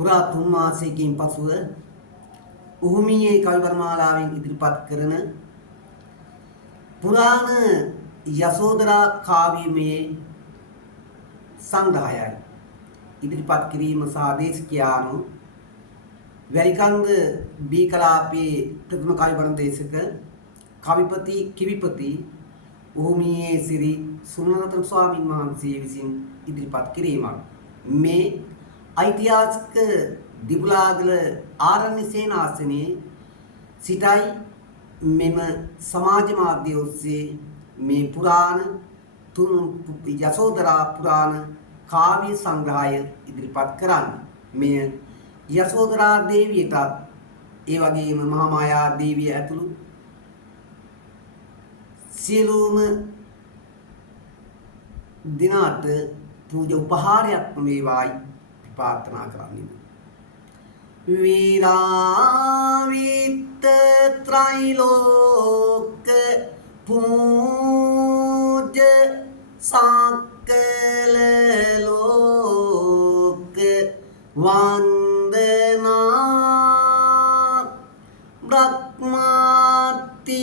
පුරා 3 මාසයකින් පසුව උහුමියේ කවි වර්මාලාවෙන් ඉදිරිපත් කරන පුරාණ යසෝදරා කාව්‍යමේ සංග්‍රහයයි ඉදිරිපත් කිරීම සහ දේශකයාණෝ වැලිකන්ද බී කලාපයේ ප්‍රථම කවි වර්ණදේශක කවිපති කිවිපති උහුමියේ සිරි සුමනරතන ස්වාමීන් වහන්සේ විසින් ඉදිරිපත් කිරීමක්. මේ ඓතිහාසික දිබුලාගල ආරණ්‍ය සේනාසනයේ සිටයි මෙම සමාජ මාධ්‍ය ඔස්සේ මේ පුරාණ යසෝදරා පුරාණ කාව්‍ය සංග්‍රහය ඉදිරිපත් කරන්නේ. මෙය යසෝදරා දේවියටත් ඒ වගේම මහා මායා දේවිය ඇතුළු සියලුම දිනාට පූජා උපහාරයක් වේවායි ප්‍රාර්ථනා කරන්නේ. විරාවිත ත්‍රිලෝක පූජ සකල ලෝක වන්දනා බ්‍රහ්මාති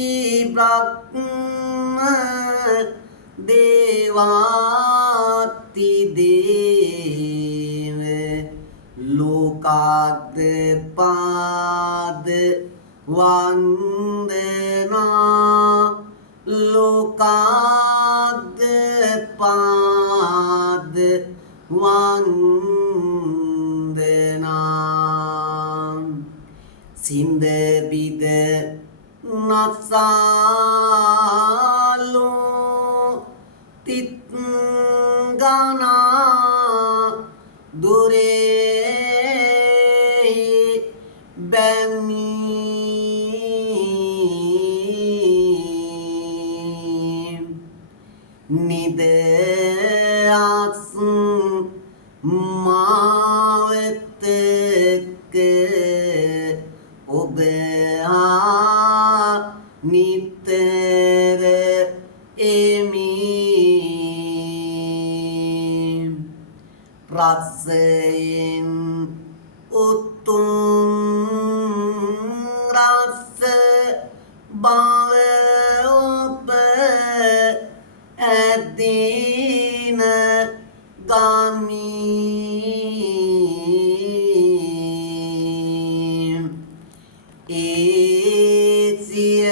බ්‍රහ්ම දේවාති දේව ලෝකාද පාද වන්දනා ලෝකාද පාද වන්දනා සින්ද බිද නසාලෝ තිත් ගනා දුරේ බැමී නිද අස් මාවතක ඔබ නිතර එමි රසයෙන් උතුම් රස බව ඔබ ඇදින ගමි ඒසිය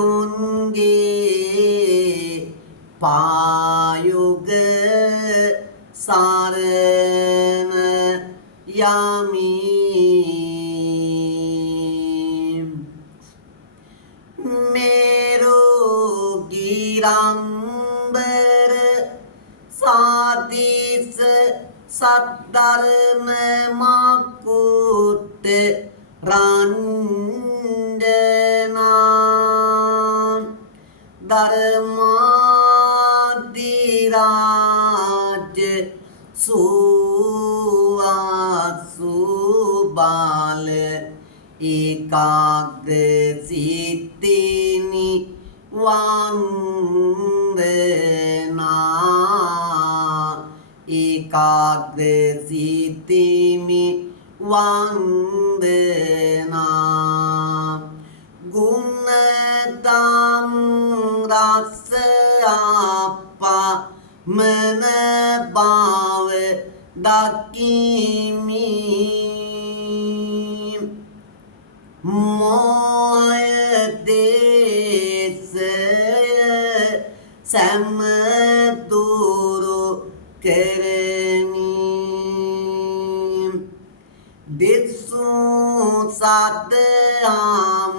රජුන්ගේ පායුග සරණ යමි මේරු ගිරම්බර සාතිස සද්ධර්ම මකුට රංජනා ධර්මාදිරාජ සුවාසුබාල ඒකාග්‍ර සිතිනි වන්දනා ඒකාග්‍ර සිතිමි වන්දනා ගුණදම් රස අපා මන භාව දකිමි මොය දේශය සම්දුරු කරමි දෙසු සදහම්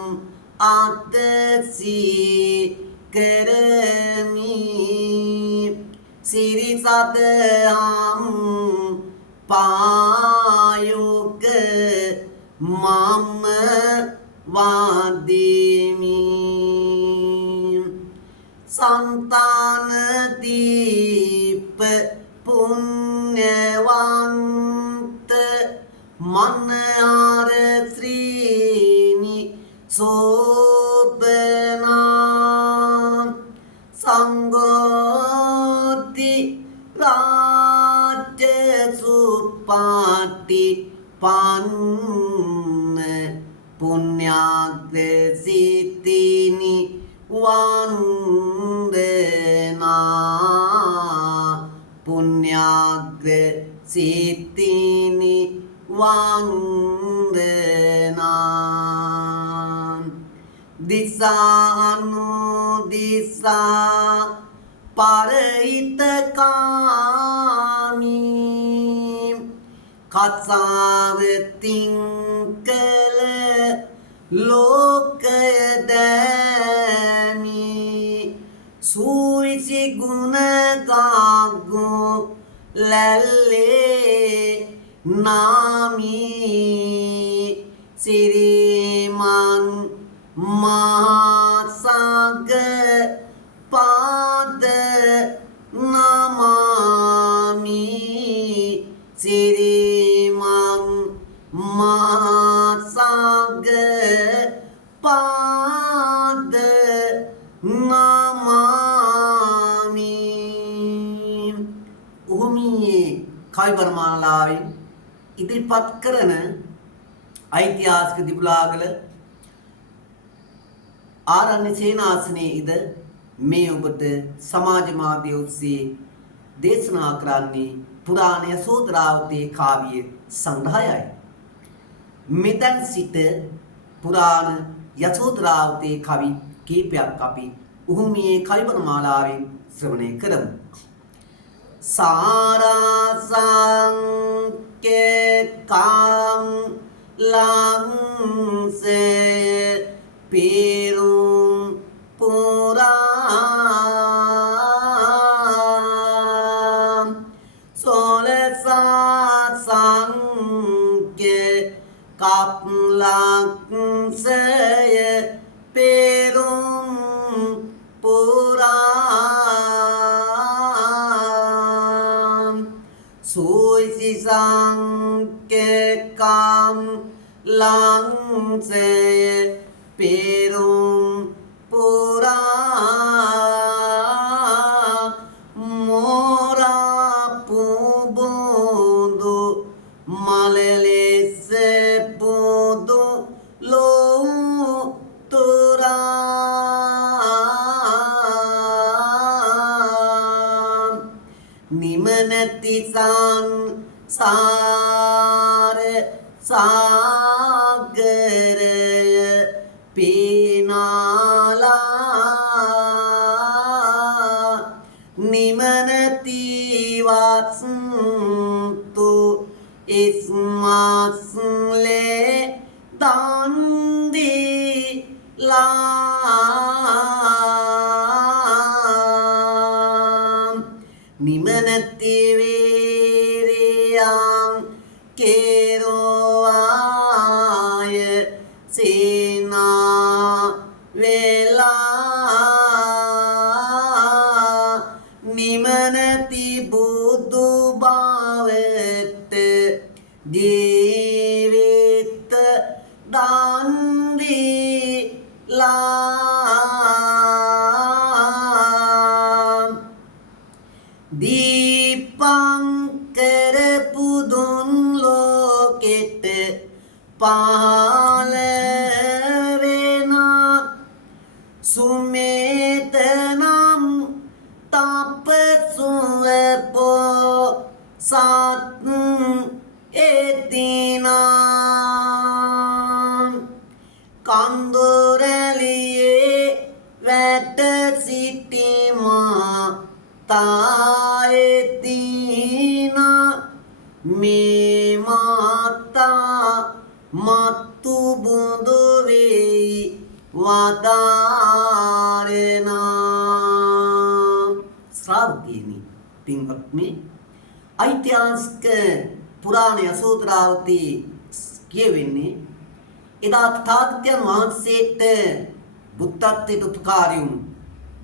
අතසී කරමි සිරි සදහම් පායුක මම වාදිමි संतान दीप पुण्यवंत मनहार श्रीनि शोभना संगोति राज्य सुत පාටි පන්න පුඤ්ඤාග්ග සිතිනි වන්දනා පුඤ්ඤාග්ග සිතිනි වන්දනා දිසානු දිසා පරිතකාමී කසාවතින් කල ලෝකය දෑමී සූවිසි ගුණ ගාගෝ ලැල්ලේ නාමී සිරිමන් මාසග පාද නමාමි සිරිමන් මාසග පාද නමාමි උහුමියේ කවිබර මාලාවෙන් ඉදිරිපත් කරන ඓතිහාසික දිබුලාගල ආරණ්‍ය සේනාසනයේ ඉද මේ ඔබට සමාජ මාධ්‍ය ඔස්සේ දේශනා කරන්නේ පුරාණ යසෝදරාවතී කාව්‍ය සංග්‍රහයයි. මෙතෙන් සිට පුරාණ යසෝදරාවතී කවි කීපයක් අපි උහුමියේ කවිබර මාලාවෙන් ශ්‍රවණය කරමු. සාරාසංකේකං ලංසේ පිරුම් පුරා සොලසංකේ කප්ලංසේ පිරුම් පුරා සුයිසිසංකේකම් ලංසේ පිරුම් පුරා මොරා පුබුදු මලලෙස පුදු ලෝතුරා නිමනති සංසාර සාගරය පීනාලා නිමනති වස්තු ඉස්මස්ලේ දන්දිලා නිමනති වීරියං කෙරෝවාය සේනා වෙලා නිමනති බුදු බවට ජීවිත දන්දිලා දීපංකර පුදුන් ලෝකෙට පහළ වෙන සුමේතනම් තපසුව පොසත් එදිනා කන්දොරලියේ වැට සිටිමා තායතිනා මේ මාතා මත්තු බුදු වෙයි වදාරෙනා ශ්‍රාවකීනි පින්වත්නි ඓතිහාසික පුරාණ යසෝදරාවතී කියවෙන්නේ එදා තථාගතයන් වහන්සේට බුද්ධත්වයට උපකාරී වුණු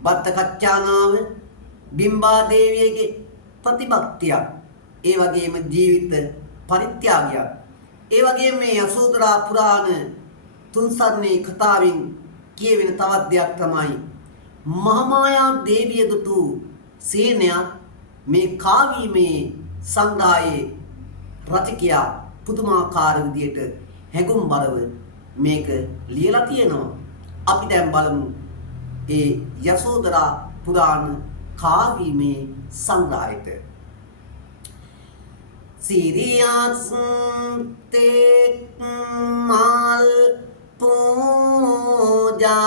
බත්තකච්චානාව බිම්බා දේවියගේ ප්‍රතිභක්තියක් ඒ වගේම ජීවිත පරිත්‍යාගයක් ඒ වගේම මේ යසෝදරා පුරාණ තුන්සරණේ කතාවෙන් කියවෙන තවත් දෙයක් තමයි මහාමායා දේවිය දුටු සේනයක් මේ කාව්‍යමේ සංග්‍රහයේ රචකයා පුදුමාකාර විදියට හැඟුම්බරව මේක ලියලා තියෙනවා. අපි දැන් බලමු ඒ යසෝදරා පුරාණ කාව්‍යමේ සංග්‍රහයට. Sirius mal puja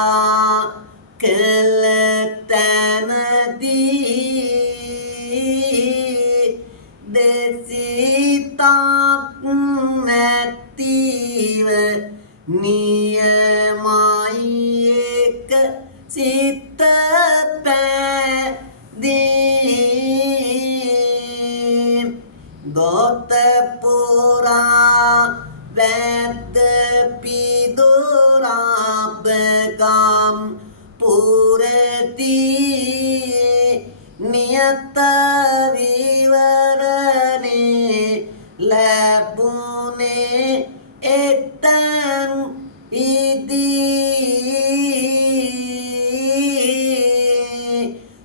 keletanadi desitak native niyamaik sitata di Gotapura Vedapidura Begam Purati Niyata Vivarane Labune Etan Idi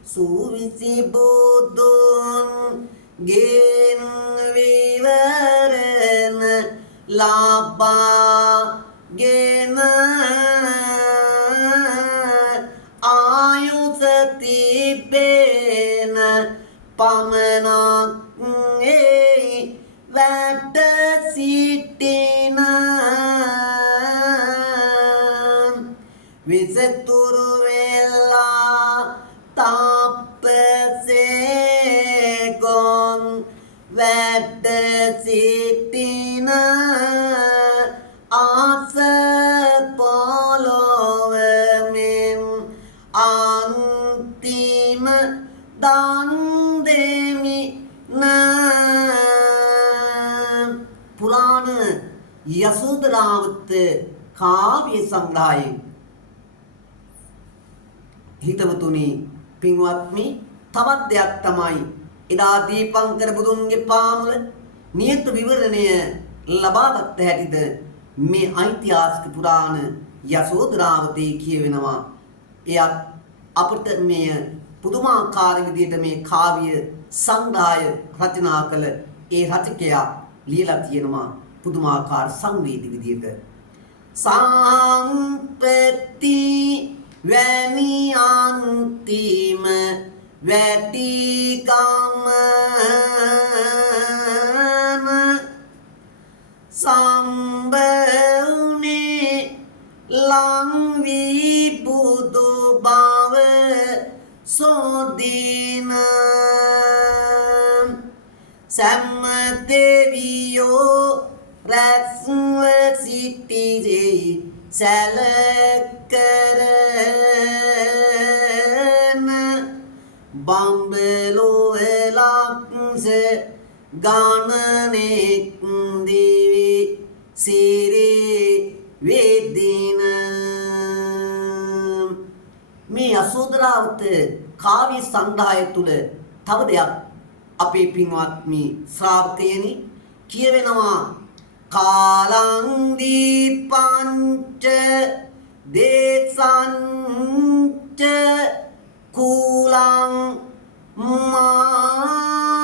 Suvisi Budun Gen Vivaran Laba Gena Ayusati Bena Pamanak Vata Sitina Visaturu Vela Tapasegon Vata Sitina Asa Polovamin Antima Dandemi Na Purana Yasodharavat කාව්‍ය සංග්‍රහයෙන් හිතවතුනි පින්වත්නි තවත් දෙයක් තමයි එදා දීපංකර බුදුන්ගේ පාමුල නියත විවරණය ලබාගත් හැටිද මේ ඓතිහාසික පුරාණ යසෝදරාවතී කියවෙනවා. එයත් අපට මේ පුදුමාකාර විදිහට මේ කාව්‍ය සංග්‍රහය රචනා කළ ඒ රචකයා ලියලා තියෙනවා පුදුමාකාර සංවේදී විදිහට. සම්පති වැනි අන්තිම වැටි ගමන සම්බවුනේ ලං වී බුදු බව සෝදින සම්ම දෙවියෝ රැස්ව සිටියේ සැලකරන බම්බලෝ එලක්ස ගණනෙක් දිවි සිරි වෙදින මේ යසෝදරාවත කාව්‍ය සංග්‍රහය තුළ තව දෙයක් අපේ පින්වත්නි ශ්‍රාවකයනි කියවෙනවා. කාලං දීපංච දේසංච කුලං මාතර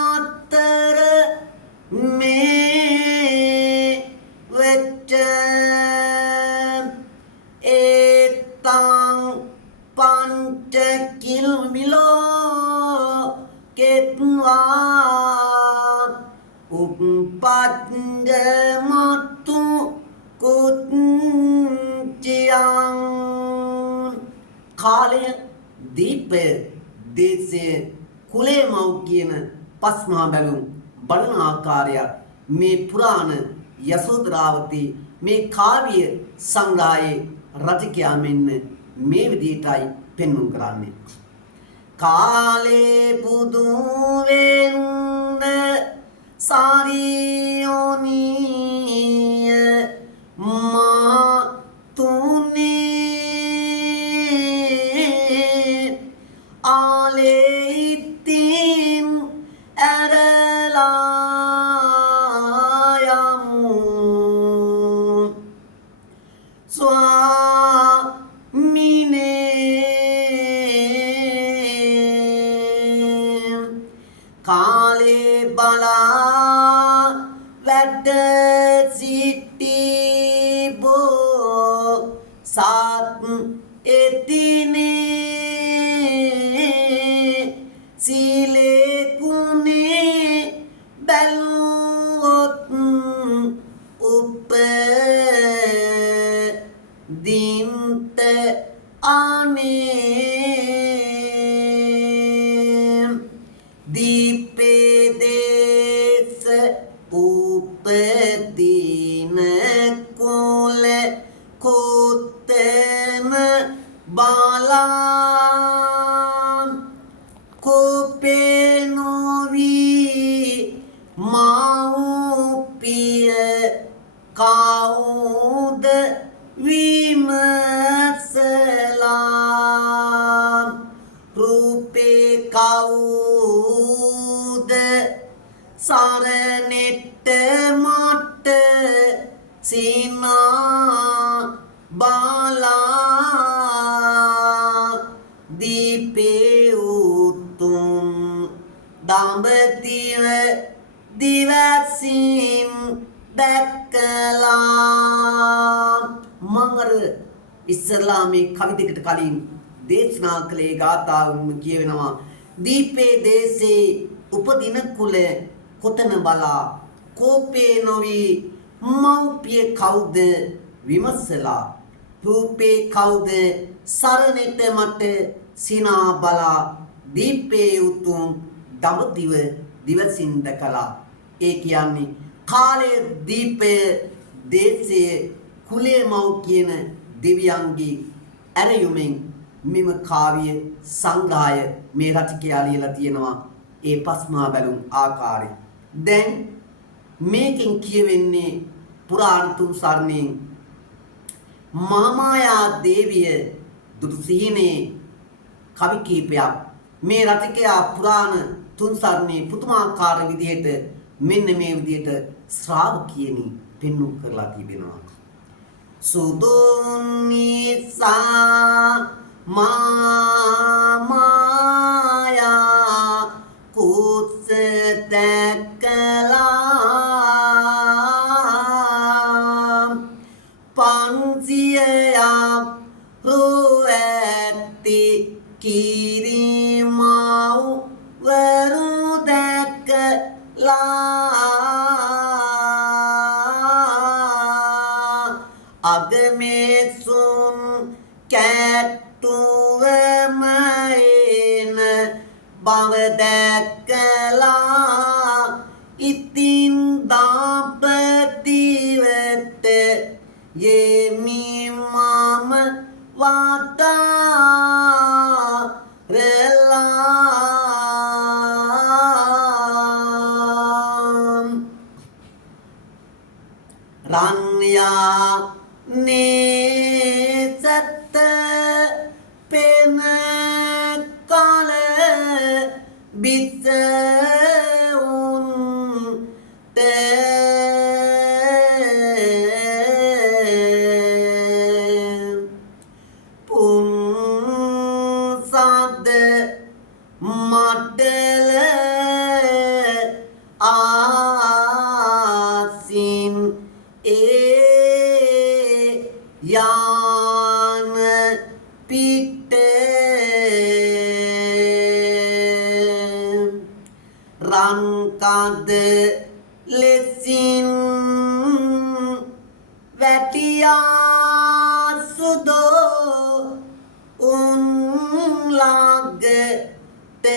මේ වෙච්ච ඒතං පංච කිල්මිලෝ කෙත්වා උප්පත්ජමතු කුච්චියං කාලය දීපය දේශය කුලේ මව් කියන පස්මහා බැලුම් බලන ආකාරයක් මේ පුරාණ යසෝදරාවතී මේ කාව්‍ය සංග්‍රහයේ රචකයා මෙන්න මේ විදිහටයි පෙන්වුම් කරන්නේ. කාලේ බුදු වෙන්න Sarioniya matune aleitin eralayamu swamine kale bala වැඩ සිටි බෝ සත් එතිනේ සීලේ කුනේ බැලුවොත් උපදින්ත අනේ දීපේ දේශ උපදීන කුල කොත්තම බාලා කොපේ නොවී මව්පිය කවුද විමසලා රූපේ කවුද සරනෙට මට සිනා බාලා දීපේ උතුම් දඹදිව දිවසින් දැකලා මම අර ඉස්සරලා මේ කවිතයකට කලින් දේශනා කළේ ගාථාවම කියවෙනවා දීපේ දේශේ උපදින කුල කොතන බලා කෝපේ නොවි මව්පිය කවුද විමසලා රූපේ කවුද සරණෙට මට සිනා බලා දීපේ උතුම් දඹදිව දිවසින් දැකලා ඒ කියන්නේ කාලය දීපය දේශය කුලේ මව් කියන දෙවියන්ගේ ඇරයුමෙන් මෙම කාව්‍ය සංග්‍රහය මේ රචකයා ලියලා තියෙනවා ඒ පස්මා බැලුම් ආකාරය. දැන් මේකෙන් කියවෙන්නේ පුරාණ තුන් සරණෙන් මහාමායා දේවිය දුටු සිහිනේ කවි කීපයක් මේ රචකයා පුරාණ තුන් සරණේ පුදුමාකාර විදිහට මෙන්න මේ විදිහට ශ්‍රාවකයනි පෙන්වු කරලා තිබෙනවා. සුදුනිසා මාමායා කුස දැකලා පන්සියක් රුවැති කිරිමව් වරු දැකලා අගමේසුන් කැටුවමයින බව දැකලා ඉතින් දාපතිවට යෙමි මම වතාරලා රන්යා නේසත පෙන කල බිසවුන් පුන්සද මඩල ආසින් යාන පිට රන්කද ලෙසින් වැටියා සුදෝ උන් ළඟට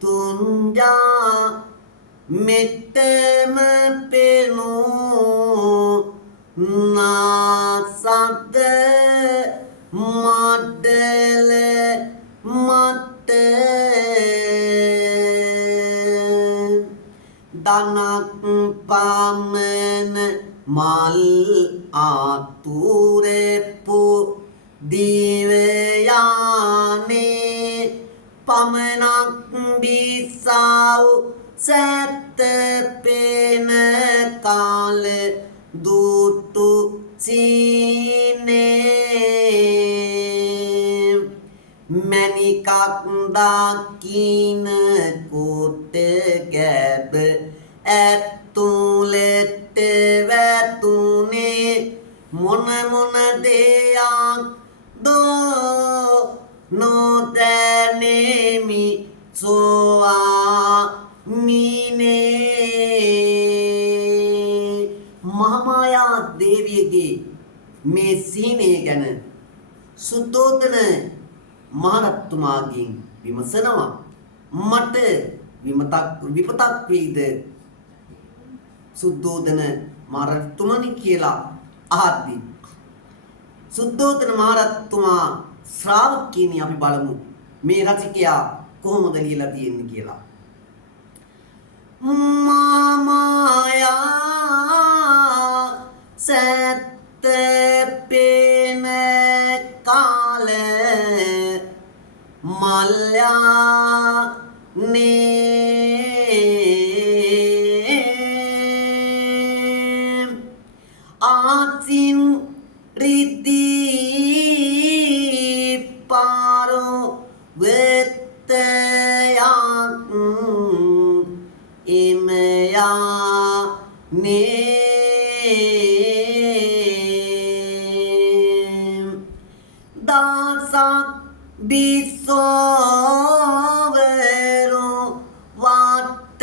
තුන්ජා මෙත්තම පෙනූ නාසද මඩල මට දනක් පමණ මල් ආතුරෙපු දිවයානේ පමණක් බිසව් සැත්ත පෙන කාල දුටු සීනේ මැණිකක් දකින කොට ගැබ ඇතුළට වැතුනේ මොන දෙයක් දෝ නොදැනෙමි සෝවා මිනේ. මහාමායා දේවියගේ මේ සීනය ගැන සුද්ධෝදන මහරජතුමාගෙන් විමසනවා. මට විපතක් වේද සුද්ධෝදන මහරජතුමනි කියලා අහද්දී සුද්ධෝදන මහරජතුමා ශ්‍රාවකයනි අපි බලමු මේ රචකයා කොහොමද ලියලා තියෙන්නේ කියලා. මාමායා සැත්ත පේන කාල මල්යා නේ ආසින් රිදී පාරෝ වෙත්තයක් එමයා නේ දාසක් බිසෝවරෝ වට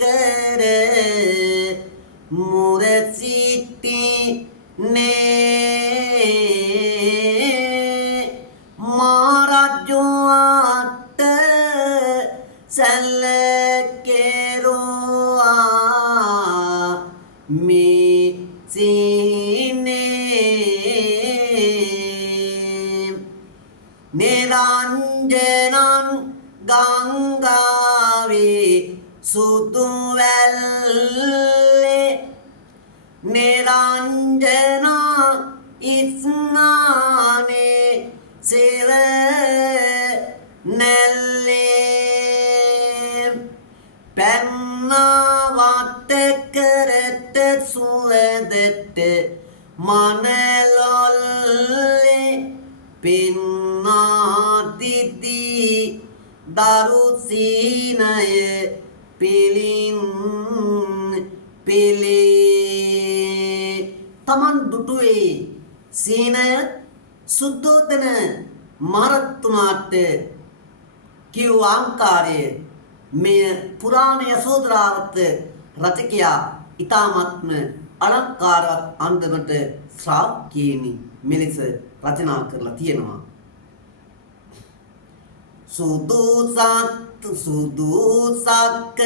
කර මුරසිටි නේ මහරජුට සැලකෙරුවා මේ සීනේ නිරංජනං ගංගාවේ සුදු වැල්ලේ නිරංජන ඉස්නානේ සිර නැල්ලේ පැන්නාවට කරට සුවදට මනලොල්ලේ පින්නාතිති දරුසීනය පිළින් පිළේ තමන් දුටුවේ සීනය සුද්ධෝදන මහරජතුමාට කිව් ආකාරය මෙය පුරාණ යසෝදරාවත රචකයා ඉතාමත්ම අලංකාරවත් අන්දමට ශ්‍රාවකයනි මෙලෙස රචනා කරලා තියෙනවා. සුදුසක්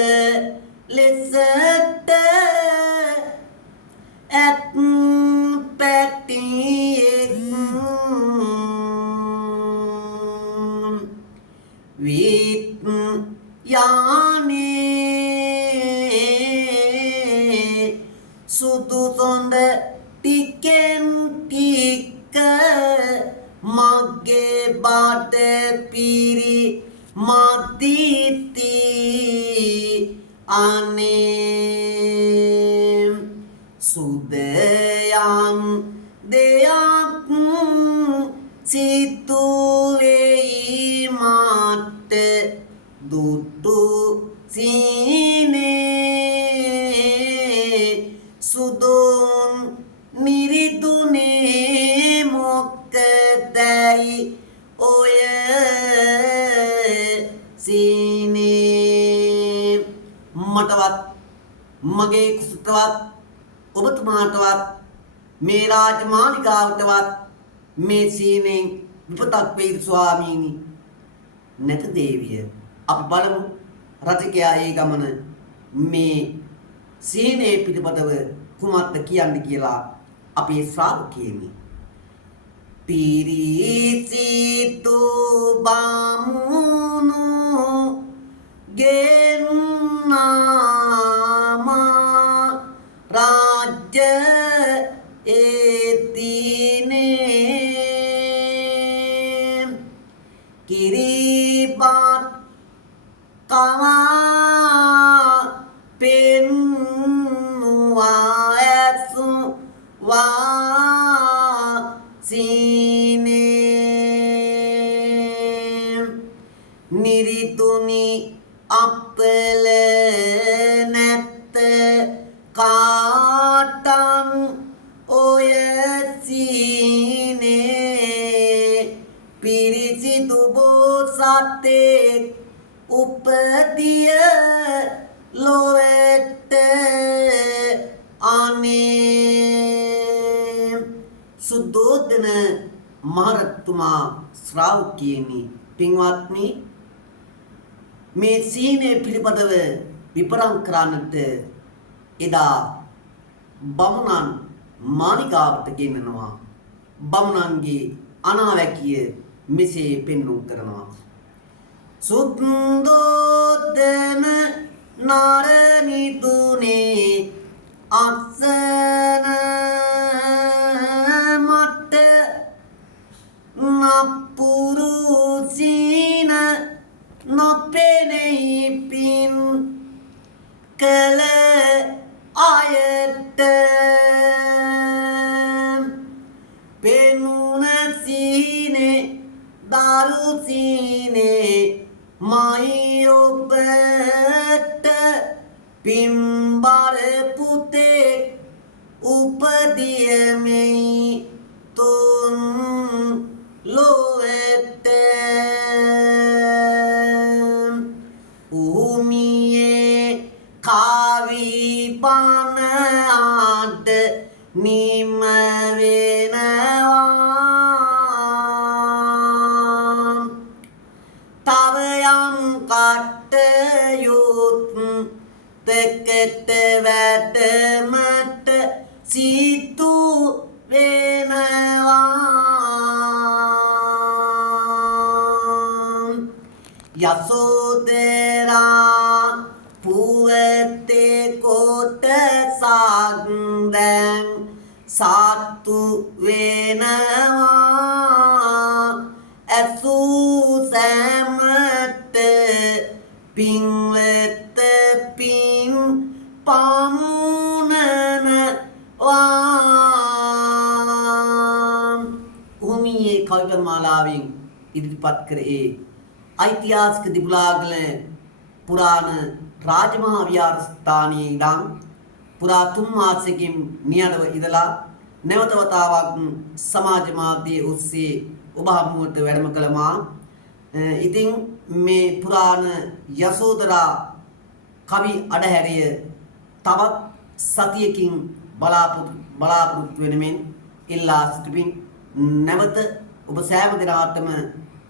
ලෙසට ඇත් පැටියෙක් විත් යානේ සුදු සොඳ ටිකෙන් ටික මගේ බඩ පිරි මදිති අනේ සුදයම් දෙයක් සිතුවෙයි මට දුටු සීනේ සුදුන් මිරිදුනේ මොකදයි ඔය සීනේ මටවත් මගේ කුසටවත් ඔබතුමාටවත් මේ රාජමාලිගාවටවත් මේ සීනෙන් විපතක් වේද ස්වාමීනි නැත දේවිය. අපි බලමු රචකයා ඒ ගමන මේ සීනේ පිටපතව කුමක්ද කියන්නේ කියලා අපේ ශ්‍රාවකයනි. පිරිසිතු බමුණු ගෙන්නාම රාජ්‍ය ඒතිනේ කිරිබත් කවා පෙන්නුවා ඇසුවා සීනේ පිංවත්නි අපල නැත්ත කාටන් ඔය සීනේ පිරිසිදු බෝසතෙක් උපදිය ලොවට අනේ සුද්ධෝදන මහරජතුමා ශ්‍රාවකයනි පින්වත්නි මේ සීනේ පිළිබඳව විපරම් කරන්නට එදා බමුණන් මාලිගාවට ගෙන්නනවා. බමුණන්ගේ අනාවැකිය මෙසේ පෙන්වුම් කරනවා. සුද්ධෝදන නරනිදුනේ අසන මට නපුරුසින නොපෙනෙයි පින් කළ අයට පෙනුන සීනේ දරුසීනේ මයි ඔබට පින්බර පුතෙක් උපදියමෙයි තුන් ලොවට උමියේ කාවි පන ආට නිම වෙනවා තව යම් කටයුත් දෙකට වැඩමට සිතු වෙනවා යසෝදරා පුවතේ කොටසක් දැන් සාතු වෙනවා ඇසූ සැමට පින්වෙත පින් පමුණනවා උමියේ කවික මාලාවෙන් ඉදිරිපත් කරේ ඓතිහාසික දිබුලාගල පුරාණ රාජමහා විහාරස්ථානයේ ඉඳන් පුරා 3 මාසයකින් නියඩව ඉඳලා නැවත වතාවක් සමාජ මාධ්‍ය ඔස්සේ ඔබ හමුවට වැඩම කළමා. ඉතින් මේ පුරාණ යසෝදරා කවි අඩහැරිය තවත් සතියකින් බලාපොරොත්තු වෙනමින් ඉල්ලා සිටිමින් නැවත ඔබ සෑම දිනකටම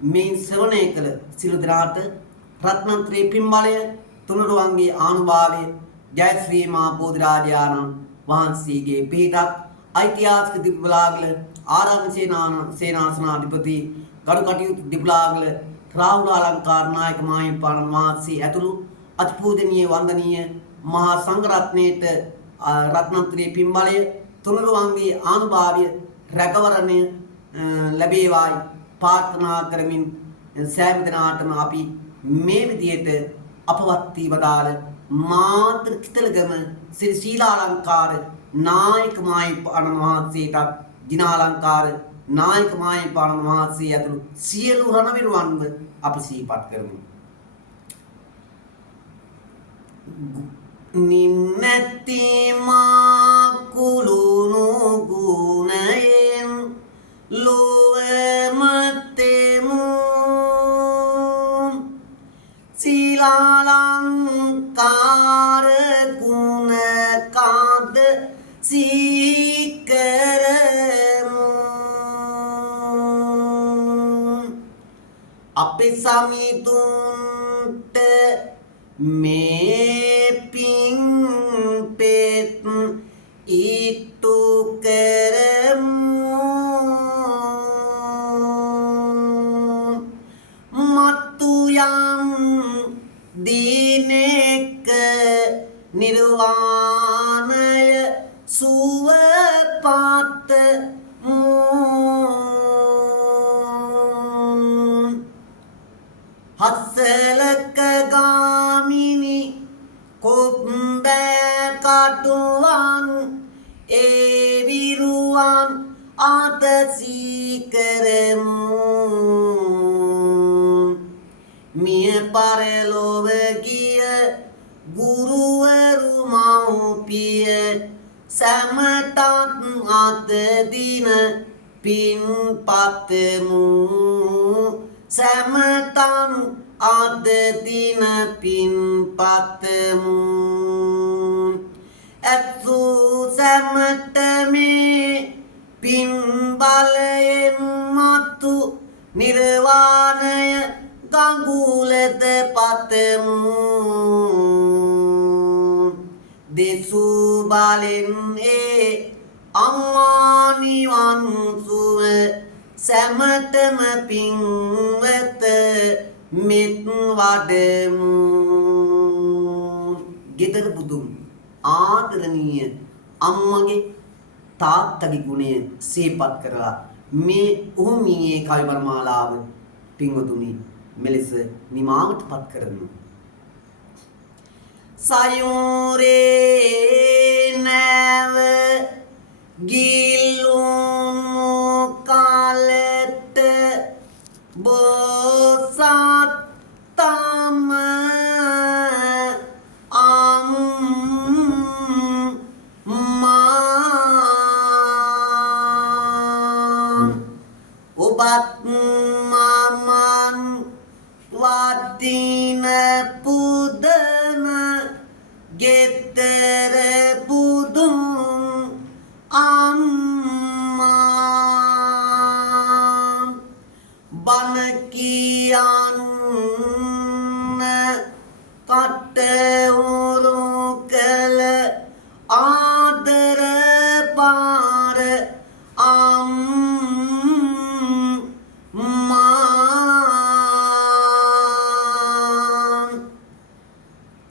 මේ ශ්‍රවණය කළ සිළු දිනාට රත්නත්‍රේ පින්බලය තුනුරුවන්ගේ ආනුභාවය ජයශ්‍රී මා බෝධිරාජානන් වහන්සේගේ පිහිටක් ඓතිහාසික දිබුලාගල ආරාම සේනාසනාධිපති ගරු කටයුතු දිබුලාගල රාහුල අලංකාර නායක මාහිමිපාණන් වහන්සේ ඇතුළු අතිපූජනීය වන්දනීය මහා සංඝරත්නයේට රත්නත්‍රේ පින්බලය තුනුරුවන්ගේ ආනුභාවය රැකවරණය ලැබේවායි ප්‍රාර්ථනා කරමින් සෑම දිනාටම අපි මේ විදියට අපවත් වී වදාළ මාතෘ කිතලගම ශ්‍රී ශීලාලංකාර නායක මාහිමිපාණන් වහන්සේට දිනාලංකාර නායක මාහිමිපාණන් වහන්සේ ඇතුළු සියලු රණවිරුවන්ව අපි සිහිපත් කරමු. නිම්නැති මා කුළුණු ගුණයෙන් ලොවමතෙමු ශීලාලංකාර ගුණ කාද සීකරමු අපේ සමිතුන්ට මේ පින් පෙත් ඉටු කරමු මතු යම් දිනෙක නිර්වාණය සුවපත් හස්සලක ගාමිනි කොබ්බෑ කටුවන් ඒ විරුවන් අතසී කරමු මිය පරලොව ගිය ගුරුවරු මව්පිය සැමටත් අද දින පින් පතමු සැමටත් අද දින පින් පතමු ඇත්සූ සැමට මේ පින් බලයෙන් මතු නිර්වාණය ගඟුලද පතමු දෙසූ බලෙන් අම්මා නිවන් සුව සැමටම පින්වත මෙත් වඩමු ගෙදර බුදුන් ආදරණීය අම්මගේ තාත්තගේ ගුණය සිහිපත් කරලා මේ උහුමියේ කවි වර්මාලාව පින්වතුනි මෙලෙස නිමාවටපත් කරමු සයුරේ නැව ගිලුණු කාලෙට බෝසත් තම ඔබත් මමන් වදින පුදන ගෙදර බුදුන් අම්මා බණ කියන්න කට උරු කළ ආදර පාර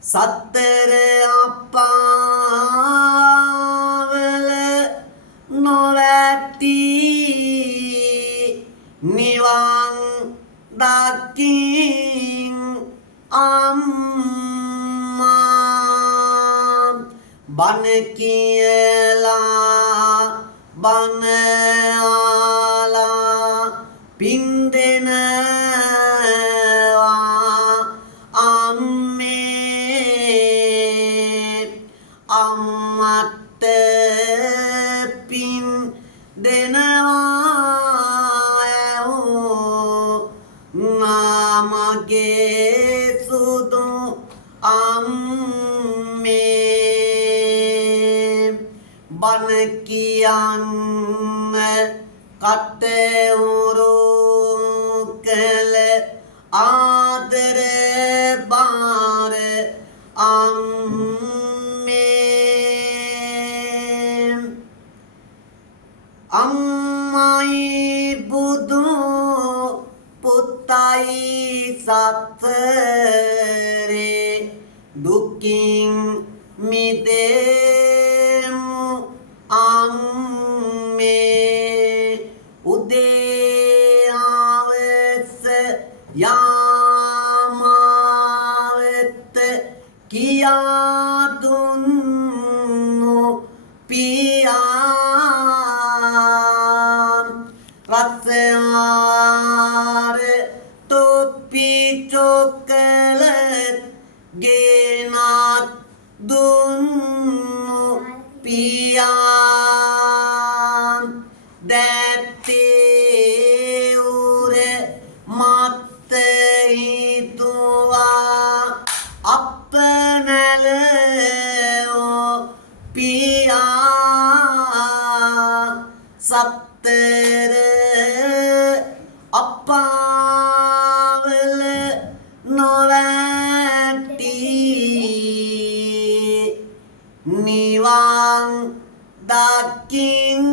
සතර අපාවල නොවැටි නිවන් දකින් අම්මා බණ කියලා බණ ආලා පින් දෙනවා අම්මට පින් දෙනවා නාමගේ සුදු අම්මේ බණ කියන්න කට උරු කළ ආදර බාර අම්මයි බුදු පුතයි සතරේ දුකින් මිදෙමු අම්මේ උදේ ආවස යාමාවෙත කියා දුන්නු පියා රත්සාර තොපි චොකලට් ගෙනත් දුන්නු පියා දැත්තේ උර මත හිතුවා අප නැලෝ පියා සතර අපාවල නොවැටි නිවන් දකින්